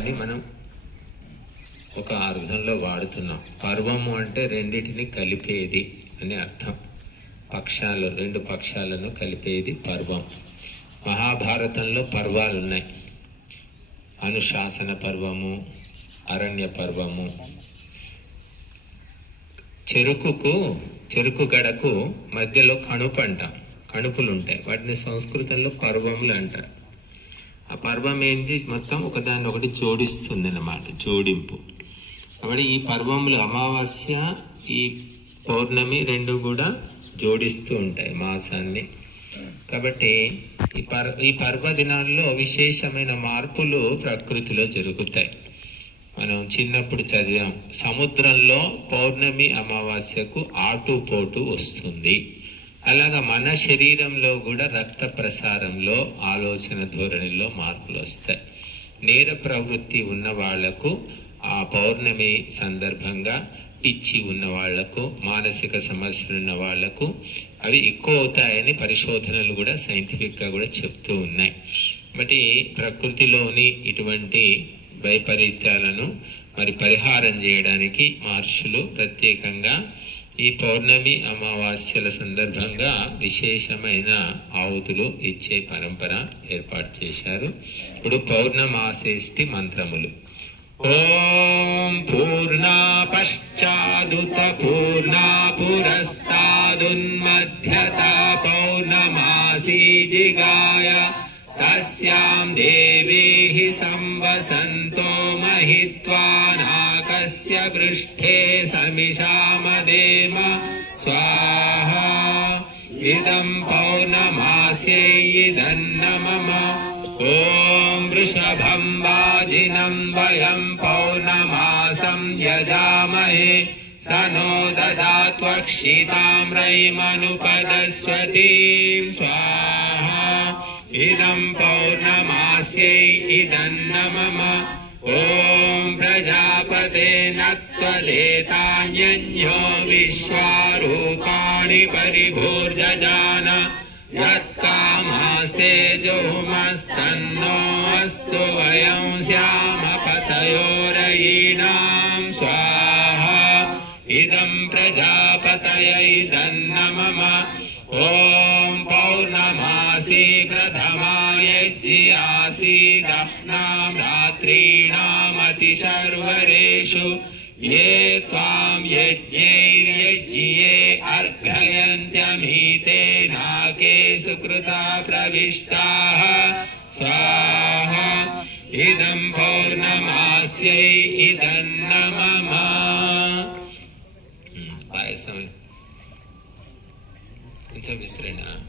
అని మనం ఒక అర్థంలో వాడుతున్నాం. పర్వము అంటే రెండిటిని కలిపేది అని అర్థం. పక్షాలు, రెండు పక్షాలను కలిపేది పర్వం. మహాభారతంలో పర్వాలు ఉన్నాయి. అనుశాసన పర్వము, అరణ్య పర్వము. చెరుకు గడకు మధ్యలో కణుపు అంటాం, కణుపులు ఉంటాయి. వాటిని సంస్కృతంలో పర్వములు అంటారు. ఆ పర్వం ఏంటి, మొత్తం ఒకదాన్ని ఒకటి జోడిస్తుంది అన్నమాట, జోడింపు. కాబట్టి ఈ పర్వములు అమావాస్య, ఈ పౌర్ణమి రెండు కూడా జోడిస్తూ ఉంటాయి మాసాన్ని. కాబట్టి ఈ పర్వదినాల్లో విశేషమైన మార్పులు ప్రకృతిలో జరుగుతాయి. మనం చిన్నప్పుడు చదివాం, సముద్రంలో పౌర్ణమి అమావాస్యకు ఆటుపోటు వస్తుంది. అలాగా మన శరీరంలో కూడా రక్త ప్రసారంలో, ఆలోచన ధోరణిలో మార్పులు వస్తాయి. నేర ప్రవృత్తి ఉన్న వాళ్లకు ఆ పౌర్ణమి సందర్భంగా, పిచ్చి ఉన్న వాళ్లకు, మానసిక సమస్యలు ఉన్న వాళ్లకు అవి ఎక్కువ అవుతాయని పరిశోధనలు కూడా సైంటిఫిక్గా కూడా చెప్తూ ఉన్నాయి. బట్టి ప్రకృతిలోని ఇటువంటి వైపరీత్యాలను మరి పరిహారం చేయడానికి మహర్షులు ప్రత్యేకంగా ఈ పౌర్ణమి అమావాస్యల సందర్భంగా విశేషమైన ఆహుతులు ఇచ్చే పరంపర ఏర్పాటు చేశారు. ఇప్పుడు పౌర్ణమాసేష్టి మంత్రములు. ఓం పూర్ణా పశ్చాదుత పూర్ణా పురస్తాదున్మధ్యత పౌర్ణమాసీ జిగాయ తస్యాం దేవీ సంవసంతో మహిత్వా నాకస్య పృష్ఠే సమిషామదేమ స్వాహా ఇదం పౌర్ణమాస్యై ఇదన్న మమ. ఓం వృషభం వాజినం వయం పౌర్ణమాసం యజామహే స నో దదాత్వక్షితామ్రైమనుపదస్వతీం స్వాహా ఇదం పౌర్ణమాస్యై ఇదన్న మమ. ఓం ప్రజాపతే నత్వలేతాన్యన్యో విశ్వారూపాణి పరిభూర్జజాన యత్కామాస్తే జోమస్తన్నో అస్తు వయం శ్యామ పతయోరయీణాం స్వాహా ఇదం ప్రజాపతయై దన్న మమ. ఓం పౌర్ణమాసీ ప్రథమాయజ్యాసీ దహ్నాం రాత్రీణామతిశర్వరేషు ये त्वां यज्ञैर्यज्ञिये अर्घयन्त्यमीते नाके सुकृता प्रविष्टाः स्वाहा इदं पौर्णमास्यै इदन्न मम. पायसं కొంచెం విస్తరణ